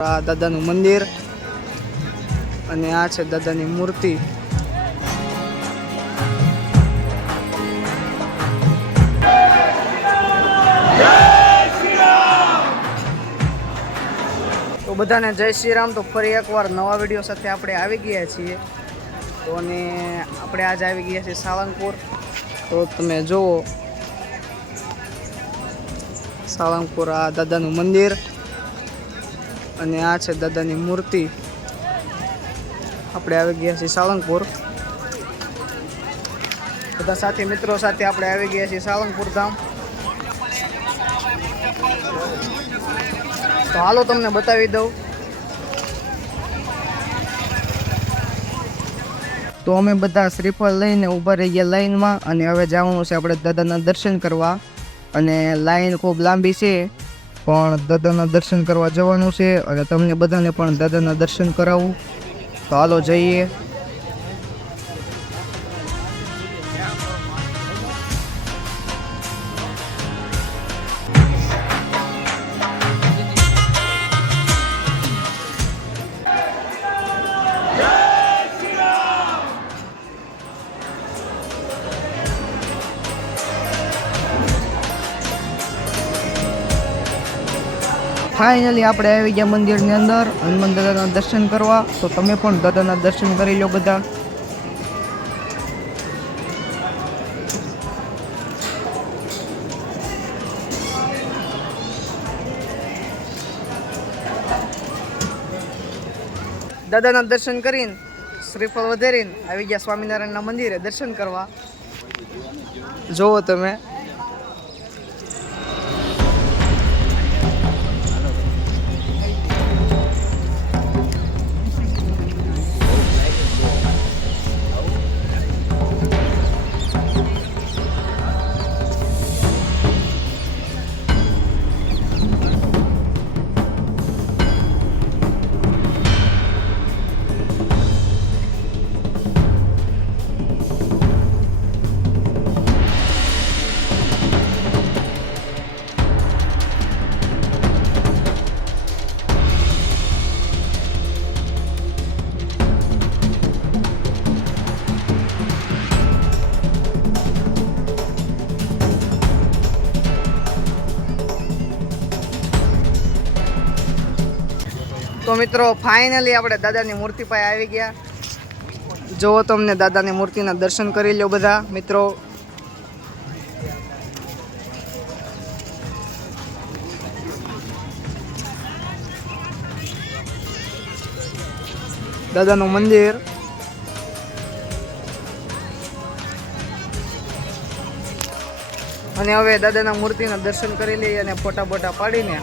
આ દાદાનું મંદિર અને આ છે દાદાની મૂર્તિ. તો બધાને જય શ્રી રામ. તો ફરી એકવાર નવા વિડીયો સાથે આપણે આવી ગયા છીએ. તો અને આપણે આજે આવી ગયા છીએ સાળંગપુર. તો તમે જુઓ સાળંગપુર આ દાદાનું મંદિર અને આ છે દાદાની મૂર્તિ. આપણે આવી ગયા છીએ સાળંગપુર. બધા સાથી મિત્રો સાથે આપણે આવી ગયા છીએ સાળંગપુર ધામ. તો હાલો તમને બતાવી દઉં. તો અમે બધા શ્રીફળ લઈને ઊભા રહી ગયા લાઈનમાં અને હવે જવાનું છે આપણે દાદાના દર્શન કરવા. અને લાઈન ખૂબ લાંબી છે પણ દાદાના દર્શન કરવા જવાનું છે અને તમને બધાને પણ દાદાના દર્શન કરાવું. તો હાલો જઈએ. ફાઇનલી આપણે આવી ગયા મંદિરની અંદર હનુમાન દાદાના દર્શન કરવા. તો તમે પણ દાદાના દર્શન કરી લો બધા. દાદાના દર્શન કરીને શ્રીફળ વધારીને આવી ગયા સ્વામિનારાયણના મંદિરે દર્શન કરવા. જુઓ તમે તો મિત્રો ફાઇનલી આપણે દાદાની મૂર્તિ પાસે આવી ગયા. જુઓ તમને દાદાની મૂર્તિના દર્શન કરી લો બધા મિત્રો. દાદાનું મંદિર અને હવે દાદાના મૂર્તિના દર્શન કરી લઈએ અને ફોટા બોટા પાડીને